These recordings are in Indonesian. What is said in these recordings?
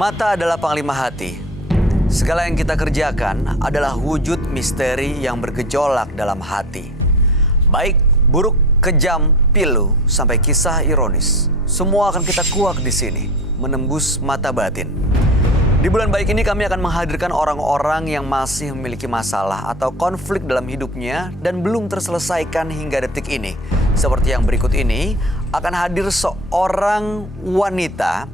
Mata adalah panglima hati. Segala yang kita kerjakan adalah wujud misteri yang bergejolak dalam hati. Baik, buruk, kejam, pilu, sampai kisah ironis. Semua akan kita kuak di sini, menembus mata batin. Di bulan baik ini kami akan menghadirkan orang-orang yang masih memiliki masalah atau konflik dalam hidupnya dan belum terselesaikan hingga detik ini. Seperti yang berikut ini, akan hadir seorang wanita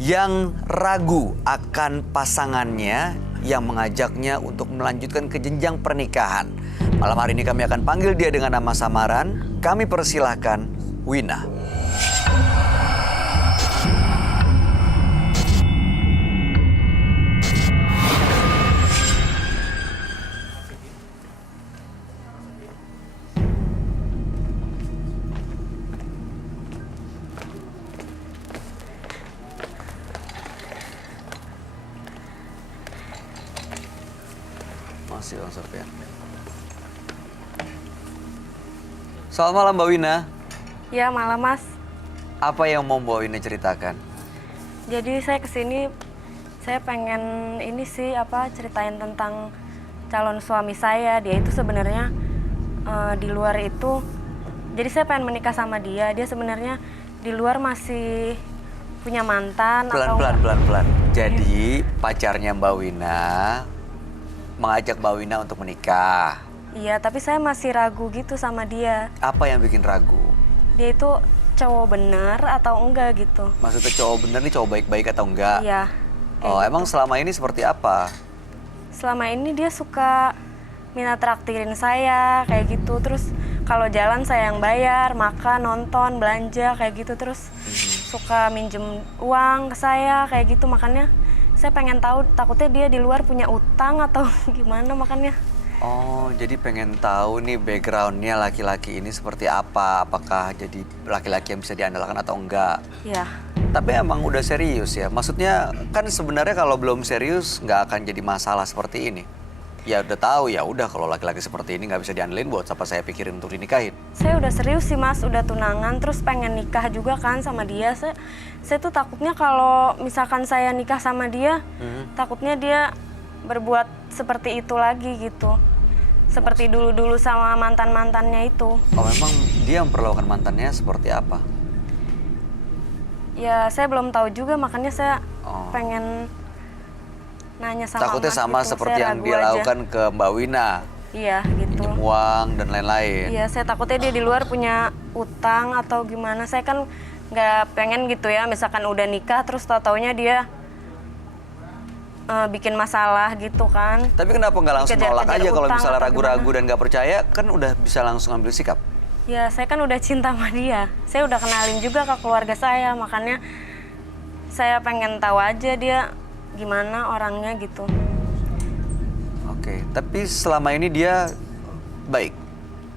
yang ragu akan pasangannya yang mengajaknya untuk melanjutkan ke jenjang pernikahan. Malam hari ini kami akan panggil dia dengan nama samaran. Kami persilahkan Wina. Masih Bang Sofian. Selamat malam Mbak Wina. Ya, malam Mas. Apa yang mau Mbak Wina ceritakan? Jadi saya kesini, saya pengen ceritain tentang calon suami saya. Dia itu sebenarnya di luar itu, jadi saya pengen menikah sama dia. Dia sebenarnya di luar masih punya mantan. Pelan. Jadi pacarnya Mbak Wina mengajak Mbak Wina untuk menikah. Iya, tapi saya masih ragu gitu sama dia. Apa yang bikin ragu? Dia itu cowok bener atau enggak gitu. Maksudnya cowok bener nih, cowok baik-baik atau enggak? Iya. Oh, gitu. Emang selama ini seperti apa? Selama ini dia suka minta traktirin saya kayak gitu. Terus kalau jalan saya yang bayar, makan, nonton, belanja kayak gitu. Terus suka minjem uang ke saya kayak gitu. Makanya saya pengen tahu, takutnya dia di luar punya utang atau gimana makanya. Oh, jadi pengen tahu nih backgroundnya laki-laki ini seperti apa? Apakah jadi laki-laki yang bisa diandalkan atau enggak? Iya. Tapi emang udah serius ya? Maksudnya kan sebenarnya kalau belum serius nggak akan jadi masalah seperti ini. Ya udah tahu, ya udah kalau laki-laki seperti ini nggak bisa diandelin, buat apa saya pikirin untuk dinikahin? Saya udah serius sih Mas, udah tunangan, terus pengen nikah juga kan sama dia. Saya tuh takutnya kalau misalkan saya nikah sama dia, takutnya dia berbuat seperti itu lagi gitu. Seperti dulu-dulu sama mantan-mantannya itu. Oh, memang dia memperlakukan mantannya seperti apa? Ya saya belum tahu juga, makanya saya pengen nanya sama Takutnya Mas sama gitu. seperti Saya yang ragu dia aja. lakukan ke Mbak Wina. Iya gitu. Pinjem uang dan lain-lain. Iya, saya takutnya dia di luar punya utang atau gimana. Saya kan nggak pengen gitu ya, misalkan udah nikah terus tau-taunya dia bikin masalah gitu kan. Tapi kenapa nggak langsung nolak Dikejar-kejar aja kalau utang misalnya atau ragu-ragu gimana? dan nggak percaya, kan udah bisa langsung ambil sikap. Ya, saya kan udah cinta sama dia. Saya udah kenalin juga ke keluarga saya, makanya saya pengen tahu aja dia gimana orangnya gitu. Oke, tapi selama ini dia baik.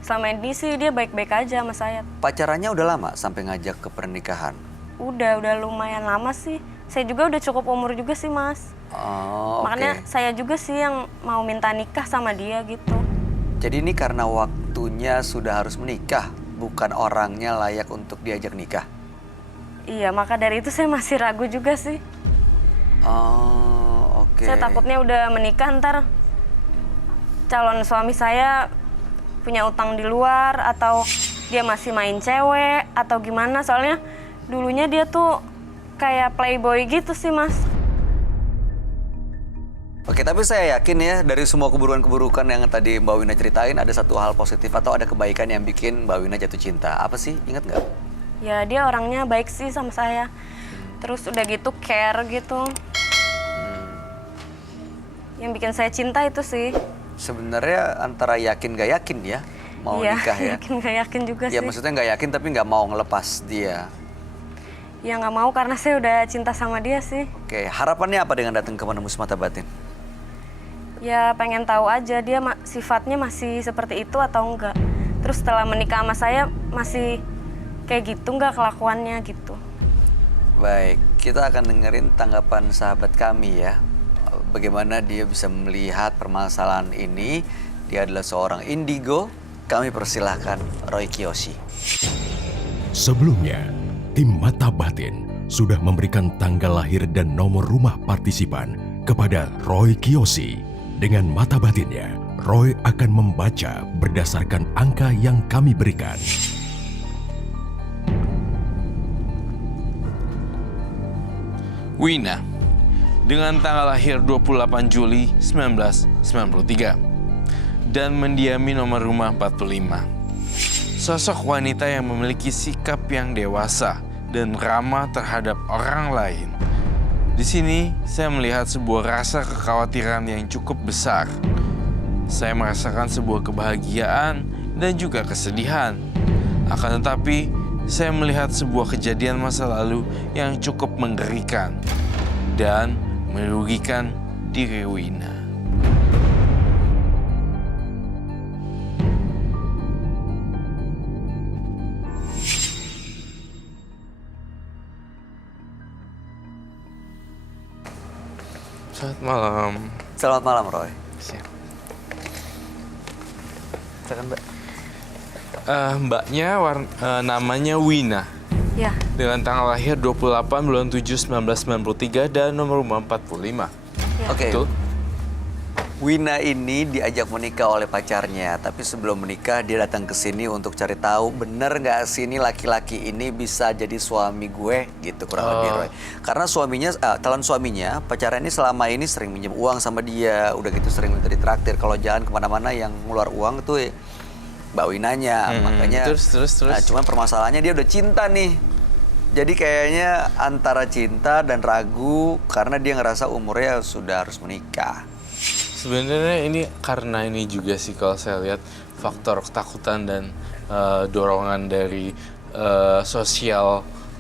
Selama ini sih dia baik-baik aja sama saya. Pacarannya udah lama sampai ngajak ke pernikahan? Udah lumayan lama sih. Saya juga udah cukup umur juga sih, Mas. Oh, oke. Makanya saya juga sih yang mau minta nikah sama dia gitu. Jadi ini karena waktunya sudah harus menikah, bukan orangnya layak untuk diajak nikah? Iya, maka dari itu saya masih ragu juga sih. Oh, oke. Saya takutnya udah menikah ntar calon suami saya punya utang di luar atau dia masih main cewek atau gimana. Soalnya dulunya dia tuh kayak playboy gitu sih, Mas. Oke, tapi saya yakin ya dari semua keburukan-keburukan yang tadi Mbak Wina ceritain, ada satu hal positif atau ada kebaikan yang bikin Mbak Wina jatuh cinta. Apa sih? Ingat nggak? Ya dia orangnya baik sih sama saya. Terus udah gitu care gitu. Yang bikin saya cinta itu sih. Sebenarnya antara yakin gak yakin ya mau nikah ya. Yakin gak yakin juga Ya sih. maksudnya nggak yakin tapi nggak mau ngelepas dia. Ya nggak mau karena saya udah cinta sama dia sih. Oke, harapannya apa dengan datang ke Menembus Mata Batin? Ya pengen tahu aja dia sifatnya masih seperti itu atau enggak. Terus setelah menikah sama saya masih kayak gitu enggak kelakuannya gitu. Baik, kita akan dengerin tanggapan sahabat kami ya. Bagaimana dia bisa melihat permasalahan ini. Dia adalah seorang indigo. Kami persilahkan Roy Kiyoshi. Sebelumnya, tim Mata Batin sudah memberikan tanggal lahir dan nomor rumah partisipan kepada Roy Kiyoshi. Dengan mata batinnya, Roy akan membaca berdasarkan angka yang kami berikan. Wina, dengan tanggal lahir 28 Juli 1993 dan mendiami nomor rumah 45. Sosok wanita yang memiliki sikap yang dewasa dan ramah terhadap orang lain. Di sini saya melihat sebuah rasa kekhawatiran yang cukup besar. Saya merasakan sebuah kebahagiaan dan juga kesedihan. Akan tetapi, saya melihat sebuah kejadian masa lalu yang cukup mengerikan dan merugikan diri Wina. Selamat malam. Selamat malam, Roy. Siap. Silakan, Mbak. Mbaknya namanya Wina. Ya, Dengan tanggal lahir 28 bulan 7 1993 dan nomor rumah 45. ya. Oke. Betul? Wina ini diajak menikah oleh pacarnya, tapi sebelum menikah dia datang ke sini untuk cari tahu bener nggak sih ini laki-laki ini bisa jadi suami gue gitu kurang lebih, Roy. Karena calon suaminya pacarnya ini selama ini sering minjem uang sama dia, udah gitu sering minta ditraktir kalau jalan kemana-mana yang ngeluar uang tuh Mbak Winanya, makanya. Terus. Nah, cuman permasalahannya dia udah cinta nih. Jadi kayaknya antara cinta dan ragu karena dia ngerasa umurnya sudah harus menikah. Sebenarnya ini karena ini juga sih kalau saya lihat faktor ketakutan dan dorongan dari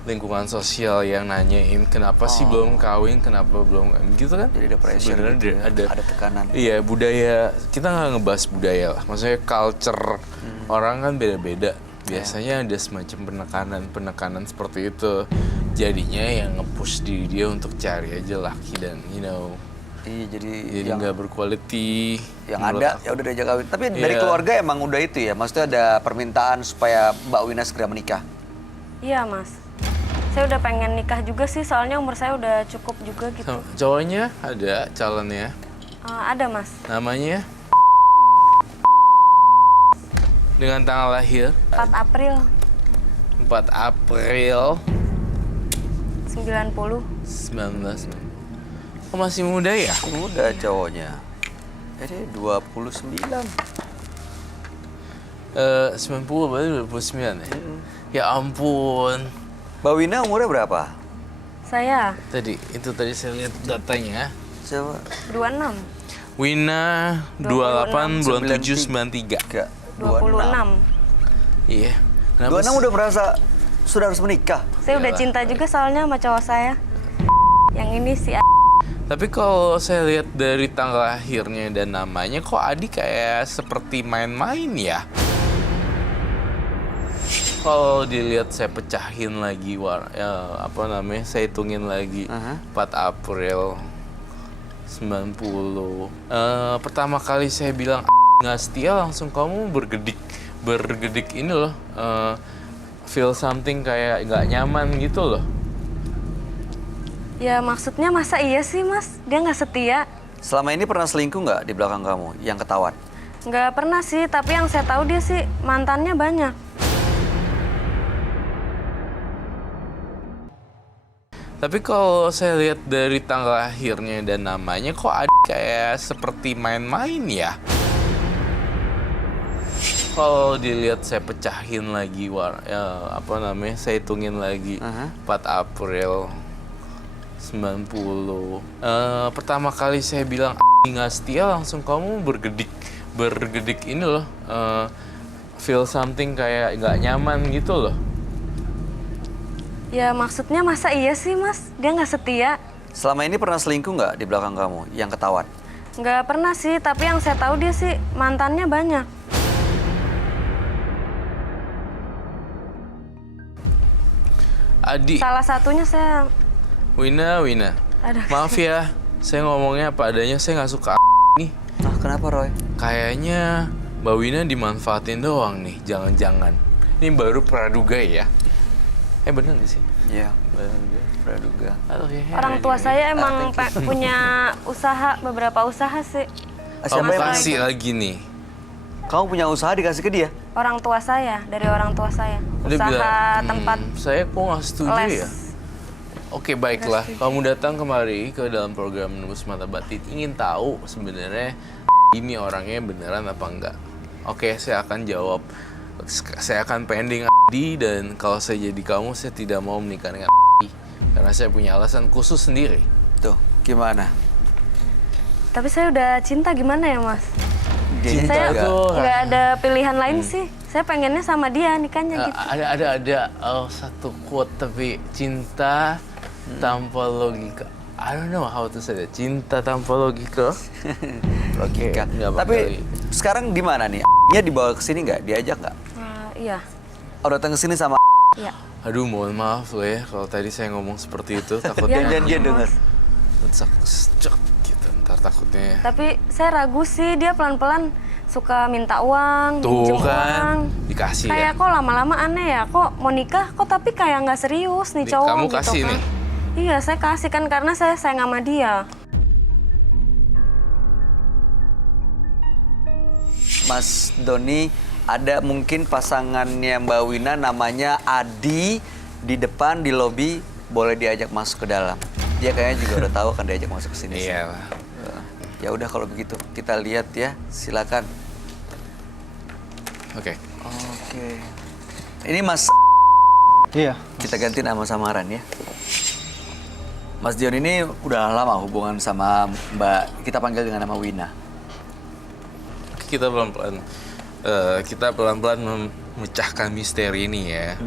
lingkungan sosial yang nanyain kenapa sih belum kawin, kenapa belum gitu kan? Jadi ada pressure Sebenarnya gitu ya, ada tekanan. Iya, budaya kita nggak ngebahas budaya lah. Maksudnya culture orang kan beda-beda. Biasanya ada semacam penekanan seperti itu. Jadinya yang nge-push diri dia untuk cari aja laki dan Iya, jadi yang nggak berquality. yang menurut ada aku. ya udah diajak kawin. Tapi dari Iya. keluarga emang udah itu ya. Maksudnya ada permintaan supaya Mbak Wina segera menikah. Iya, Mas. Saya udah pengen nikah juga sih, soalnya umur saya udah cukup juga gitu. Sama cowoknya ada calonnya, Ada, Mas. namanya dengan tanggal lahir 4 April 4 April 90. 19. Oh, masih muda ya? Udah cowoknya. Jadi 29. 90 berarti 29 ya? Ya ampun. Mbak Wina umurnya berapa? Saya Tadi saya lihat datanya. Coba. 26. Wina 28 bulan 7 93. 26. Iya. Kenapa 26 udah merasa sudah harus menikah. Saya udah Iyalah. cinta juga soalnya sama cowok saya. Yang ini si Tapi kalau saya lihat dari tanggal lahirnya dan namanya, kok Adi kayak seperti main-main ya? Kalau dilihat saya pecahin lagi, saya hitungin lagi. 4 April 90. Pertama kali saya bilang nggak setia, langsung kamu bergedik ini loh. Feel something kayak nggak nyaman gitu loh. Ya maksudnya masa iya sih, Mas? Dia nggak setia. Selama ini pernah selingkuh nggak di belakang kamu yang ketahuan? Nggak pernah sih, tapi yang saya tahu dia sih mantannya banyak. Tapi kalau saya lihat dari tanggal lahirnya dan namanya, kok Adi kayak seperti main-main ya? Kalau dilihat saya pecahin lagi, saya hitungin lagi. 4 April 90. Pertama kali saya bilang nggak setia, langsung kamu bergedik ini loh. Feel something kayak nggak nyaman gitu loh. Ya maksudnya masa iya sih, Mas? Dia nggak setia. Selama ini pernah selingkuh nggak di belakang kamu yang ketahuan? Nggak pernah sih, tapi yang saya tahu dia sih mantannya banyak. Adi, Salah satunya saya... Wina. Aduh. Maaf ya, saya ngomongnya apa adanya, saya nggak suka nih. Ah, kenapa Roy? Kayaknya Mbak Wina dimanfaatin doang nih, jangan-jangan. Ini baru praduga ya? Bener gak sih? Iya. Praduga. Orang tua saya emang punya usaha, beberapa usaha sih. Kamu Siapa yang kasih lagi nih. Kamu punya usaha dikasih ke dia? Orang tua saya, dari orang tua saya. Dia Usaha bilang, tempat saya kok nggak setuju les. ya. Oke, baiklah. Kamu datang kemari ke dalam program Menembus Mata Batin. Ingin tahu sebenarnya ini orangnya beneran apa enggak. Oke, saya akan jawab. Saya akan pending Adi, dan kalau saya jadi kamu, saya tidak mau menikah dengan Adi. Karena saya punya alasan khusus sendiri. Tuh, gimana? Tapi saya udah cinta, gimana ya Mas? Cinta Saya tuh nggak ada pilihan lain sih. Saya pengennya sama dia, nikahnya gitu. ada satu quote, tapi cinta tanpa logika. I don't know how to say that. Cinta tanpa logika. Logika. Nggak bakal. Tapi sekarang di mana nih? Nya dibawa ke sini nggak? Diajak nggak? Iya, Oh, datang ke sini sama iya. Aduh, mohon maaf loh ya kalau tadi saya ngomong seperti itu. Takutnya janjian dengar. Cek gitu, ntar takutnya. Tapi saya ragu sih, dia pelan-pelan suka minta uang, Tuh pinjem kan, uang. dikasih Kayak ya. kok lama-lama aneh ya, kok mau nikah kok tapi kayak nggak serius nih cowok Kamu gitu kasih kan. nih? Iya, saya kasih kan karena saya sayang sama dia. Mas Doni, ada mungkin pasangannya Mbak Wina namanya Adi di depan di lobi, boleh diajak masuk ke dalam. Dia kayaknya juga udah tahu kan diajak masuk ke sini. Iya lah. Ya udah kalau begitu kita lihat ya, silakan. Oke. Oke. Ini Mas, Iya. kita ganti nama samaran ya. Mas Dion ini udah lama hubungan sama Mbak, kita panggil dengan nama Wina. Kita pelan-pelan memecahkan misteri ini ya.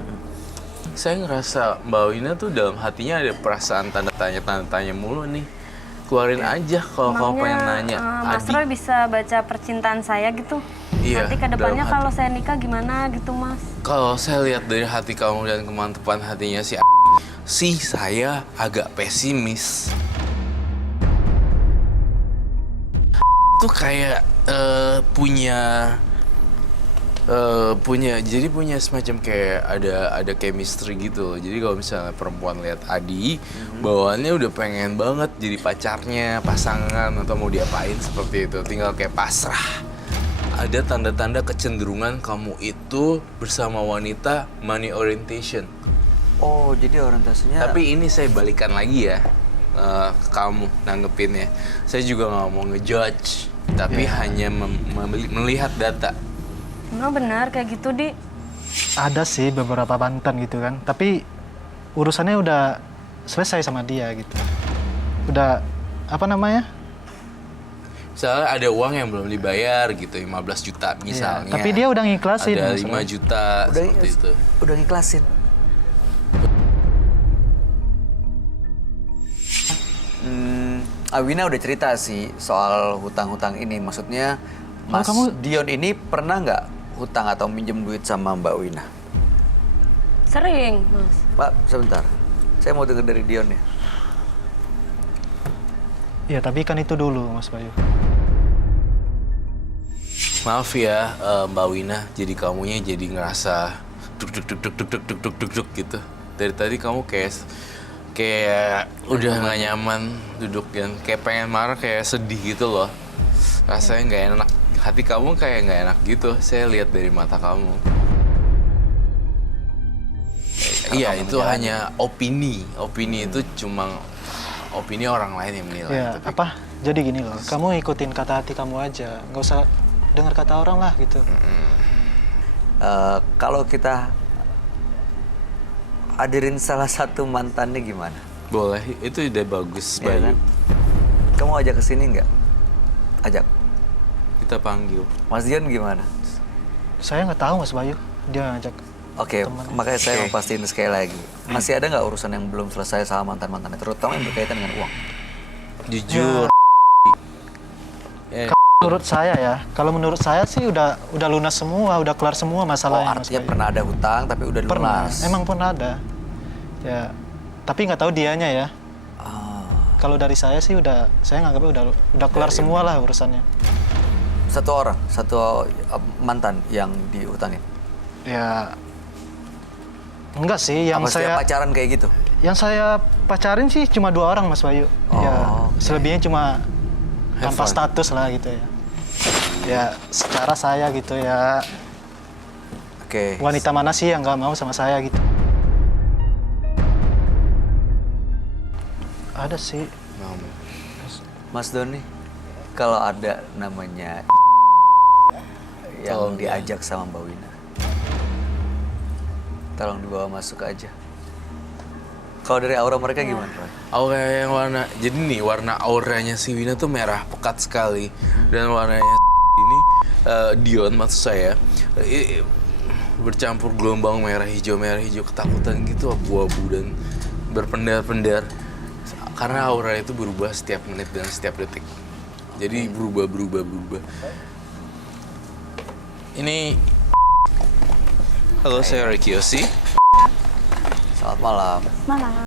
Saya ngerasa Mbak Wina tuh dalam hatinya ada perasaan tanda tanya mulu nih. Keluarin aja kalau kamu pengen nanya. Mas Adi. Roy bisa baca percintaan saya gitu. Iya, Nanti kedepannya dalam hati. kalau saya nikah gimana gitu Mas. Kalau saya lihat dari hati kamu dan kemantapan hatinya sih saya agak pesimis. Tuh kayak punya semacam kayak ada chemistry gitu loh. Jadi kalau misalnya perempuan lihat Adi, bawaannya udah pengen banget jadi pacarnya, pasangan, atau mau diapain seperti itu. Tinggal kayak pasrah. Ada tanda-tanda kecenderungan kamu itu bersama wanita money orientation. Oh, jadi orientasinya. Tapi ini saya balikan lagi ya ke kamu nanggepinnya. Saya juga nggak mau ngejudge, tapi hanya melihat data. Emang benar kayak gitu, Di? Ada sih beberapa mantan gitu kan. Tapi urusannya udah selesai sama dia gitu. Udah apa namanya? Misalnya ada uang yang belum dibayar gitu, 15 juta misalnya. Tapi dia udah ngiklasin. Ada maksudnya. 5 juta seperti itu. Udah ngiklasin. Awina udah cerita sih soal hutang-hutang ini. Maksudnya Mas Dion ini pernah nggak hutang atau minjem duit sama Mbak Wina? Sering, Mas. Pak, sebentar. Saya mau dengar dari Dion ya. Iya, tapi kan itu dulu Mas Bayu. Maaf ya Mbak Wina, jadi kamunya jadi ngerasa duk gitu. Dari tadi kamu kayak udah nggak nyaman duduk dan kayak pengen marah, kayak sedih gitu loh. Rasanya nggak enak. Hati kamu kayak nggak enak gitu. Saya lihat dari mata kamu. Iya, itu hanya opini. Opini itu cuma opini orang lain yang menilai. Ya, tapi apa? Jadi gini loh, kamu ikutin kata hati kamu aja. Nggak usah dengar kata orang lah gitu. Kalau kita hadirin salah satu mantannya gimana? boleh, itu udah bagus, Iya Bayu. kan? Kamu ajak ke sini nggak? Ajak. Kita panggil. Mas Dion gimana? Saya nggak tahu Mas Bayu, dia ngajak. Oke, Teman. makanya saya Oke. mau pastiin sekali lagi. Masih ada nggak urusan yang belum selesai sama mantan-mantannya, terutama yang berkaitan dengan uang? Jujur. Menurut saya ya, kalau menurut saya sih udah lunas semua, udah kelar semua Oh, masalahnya Mas artinya Bayu. pernah ada hutang tapi udah Pernah, lunas. emang pernah ada. Ya, tapi nggak tahu dianya ya. Ah, Kalau dari saya sih saya nganggapnya udah kelar semua lah urusannya. satu mantan yang dihutangin. Ya, enggak sih, yang Apa setiap saya pacaran kayak gitu? Yang saya pacarin sih cuma 2 orang Mas Bayu. Ya, oke. selebihnya cuma Have tanpa fun. status lah gitu ya. Ya, secara saya gitu ya. Oke. Wanita mana sih yang nggak mau sama saya gitu? Ada sih. Mas Doni, kalau ada namanya yang Tolong ya. diajak sama Mbak Wina, tolong dibawa masuk aja. Kalau dari aura mereka gimana, Roy? Aura yang warna, jadi nih warna auranya si Wina tuh merah pekat sekali. Dan warnanya ini, Dion maksud saya, bercampur gelombang merah hijau ketakutan gitu, abu-abu dan berpendar-pendar. Karena aura itu berubah setiap menit dan setiap detik. Jadi berubah. Ini, halo saya Roy Kiyoshi. Selamat malam. Malam.